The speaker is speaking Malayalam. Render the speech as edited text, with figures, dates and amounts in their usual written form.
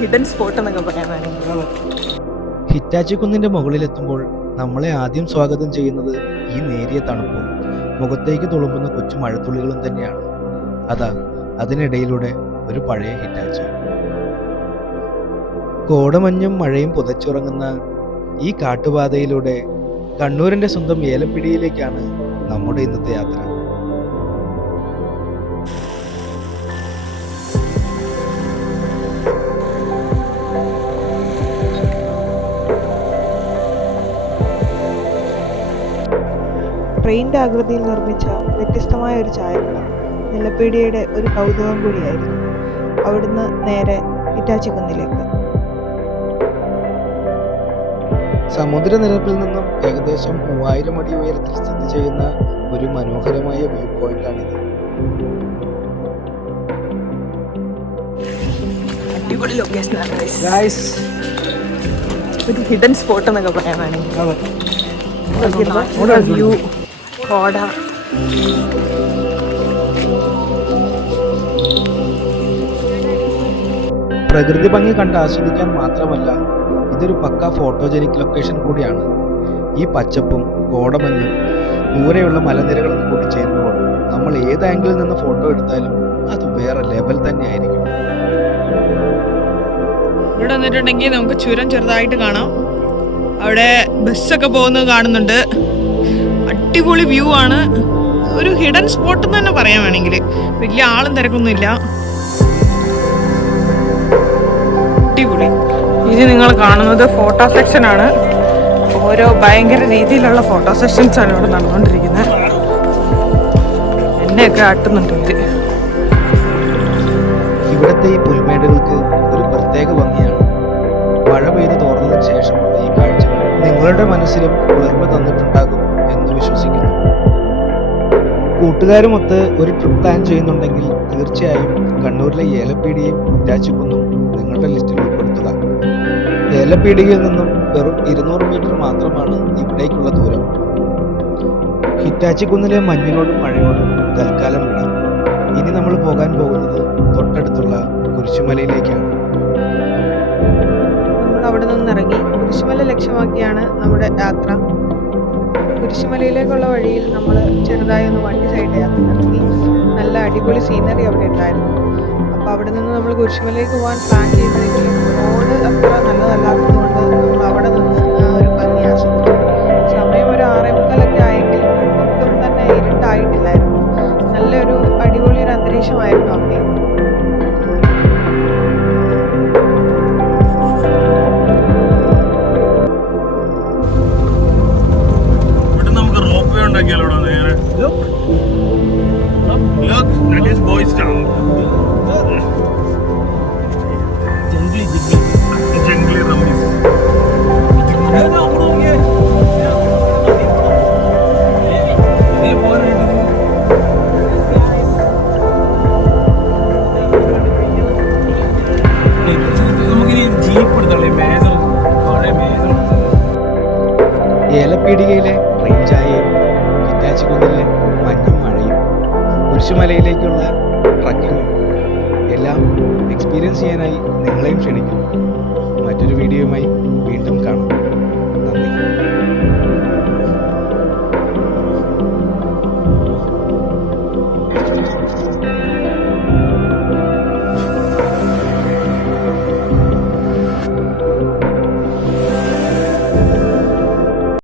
ഹിഡൻ സ്പോട്ട് എന്നൊക്കെ പറയാനാണ്. ഹിറ്റാച്ചി കുന്നിന്റെ മുകളിലെത്തുമ്പോൾ നമ്മളെ ആദ്യം സ്വാഗതം ചെയ്യുന്നത് ഈ നേരിയ തണുപ്പും മുഖത്തേക്ക് തുളുമ്പുന്ന കൊച്ചു മഴത്തുള്ളികളും തന്നെയാണ്. അതാ അതിനിടയിലൂടെ ഒരു പഴയ ഹിറ്റാച്ചി. കോടമഞ്ഞും മഴയും പുതച്ചുറങ്ങുന്ന ഈ കാട്ടുപാതയിലൂടെ കണ്ണൂരിന്റെ സ്വന്തം ഏലപ്പിടിയിലേക്കാണ് നമ്മുടെ ഇന്നത്തെ യാത്ര. ട്രെയിനിന്റെ ആകൃതിയിൽ നിർമ്മിച്ച വ്യത്യസ്തമായ ഒരു ചായക്കട ഏലപ്പീടികയുടെ ഒരു കൗതുകം കൂടിയായിരുന്നു. അവിടുന്ന് നേരെ ഹിറ്റാച്ചി കുന്നിലേക്ക്. സമുദ്രനിരപ്പിൽ നിന്നും ഏകദേശം 3000 അടി ഉയരത്തിൽ സ്ഥിതി ചെയ്യുന്ന ഒരു മനോഹരമായ വ്യൂ പോയിന്റാണിത്. അടിപൊളി ലൊക്കേഷനാണ് ഒരു ഹിഡൻ സ്പോട്ട് എന്നൊക്കെ പറയാനാണെങ്കിൽ. വ്യൂ, കോട, പ്രകൃതി ഭംഗി കണ്ട് ആസ്വദിക്കാൻ മാത്രമല്ല ഇതൊരു പക്ക ഫോട്ടോജനിക് ലൊക്കേഷൻ കൂടിയാണ്. ഈ പച്ചപ്പും കോടമഞ്ഞും ദൂരെയുള്ള മലനിരകളും കൂടി ചേരുമ്പോൾ നമ്മൾ ഏത് ആംഗിളിൽ നിന്ന് ഫോട്ടോ എടുത്താലും അത് വേറെ ലെവൽ തന്നെയായിരിക്കും. ഇവിടെ വന്നിട്ടുണ്ടെങ്കിൽ നമുക്ക് ചുരം ചെറുതായിട്ട് കാണാം. അവിടെ ബസ്സൊക്കെ പോകുന്നത് കാണുന്നുണ്ട്. അടിപൊളി വ്യൂ ആണ്. ഒരു ഹിഡൻ സ്പോട്ട് എന്ന് തന്നെ പറയാൻ വേണമെങ്കിൽ. വലിയ ആളും തിരക്കൊന്നുമില്ല. അടിപൊളി. ഇത് നിങ്ങൾ കാണുന്നത് ഫോട്ടോ സെക്ഷൻ ആണ്. ഓരോ ഭയങ്കര രീതിയിലുള്ള ഫോട്ടോ സെക്ഷൻസ് ആണ് ഇവിടെ നടന്നുകൊണ്ടിരിക്കുന്നത്. എന്നെയൊക്കെ ആട്ടുന്നുണ്ട് ഇത്. ഇവിടുത്തെ ഈ പുൽമേടുകൾക്ക് ഒരു പ്രത്യേക ഭംഗിയാണ്. മഴ പെയ്ത് തോർന്നതിന് ശേഷമുള്ള ഈ കാഴ്ചകൾ നിങ്ങളുടെ മനസ്സിലും കുളിർമ തന്നിട്ടുണ്ടാകും എന്ന് വിശ്വസിക്കുന്നു. കൂട്ടുകാരുമൊത്ത് ഒരു ട്രിപ്പ് പ്ലാൻ ചെയ്യുന്നുണ്ടെങ്കിൽ തീർച്ചയായും കണ്ണൂരിലെ ഏലപ്പീടികയും ഹിറ്റാച്ചിക്കുന്നും നിങ്ങളുടെ ലിസ്റ്റിൽ ഉൾപ്പെടുത്തുക. ഏലപ്പീടികയിൽ നിന്നും വെറും 200 മീറ്റർ മാത്രമാണ് ഇവിടേക്കുള്ള ദൂരം. ഹിറ്റാച്ചിക്കുന്നിലെ മഞ്ഞിനോടും മഴയോടും തൽക്കാലം വിടാം. ഇനി നമ്മൾ പോകാൻ പോകുന്നത് തൊട്ടടുത്തുള്ള കുരിശുമലയിലേക്കാണ്. നമ്മൾ അവിടെ നിന്നിറങ്ങി കുരിശുമല ലക്ഷ്യമാക്കിയാണ് നമ്മുടെ യാത്ര. കുരിശുമലയിലേക്കുള്ള വഴിയിൽ നമ്മൾ ചെറുതായി ഒന്ന് വണ്ടി സൈഡ് യാത്ര നടത്തി. നല്ല അടിപൊളി സീനറി അവിടെ ഉണ്ടായിരുന്നു. അപ്പോൾ അവിടെ നിന്ന് നമ്മൾ കുരിശുമലയിലേക്ക് പോകാൻ പ്ലാൻ ചെയ്തെങ്കിലും റോഡ് അത്ര നല്ലതല്ലാത്തതുകൊണ്ട് നമ്മൾ അവിടെ നിന്ന് ഒരു ഭംഗി ആസ്വദിച്ചു. സമയം ഒരു 6:45 ആയെങ്കിലും ഒട്ടും തന്നെ ഇരുട്ടായിട്ടില്ലായിരുന്നു. നല്ലൊരു അടിപൊളി ഒരു അന്തരീക്ഷമായിരുന്നു അവിടെ. ഏലപ്പീടികയിലെ ട്രെയിൻ ചായയും ഹിറ്റാച്ചിക്കുന്നിലെ മഞ്ഞും മഴയും കുരിശുമലയിലേക്കുള്ള ട്രക്കിങ്ങും എല്ലാം എക്സ്പീരിയൻസ് ചെയ്യാനായി നിങ്ങളെയും ക്ഷണിക്കുന്നു. മറ്റൊരു വീഡിയോയുമായി വീണ്ടും കാണാം.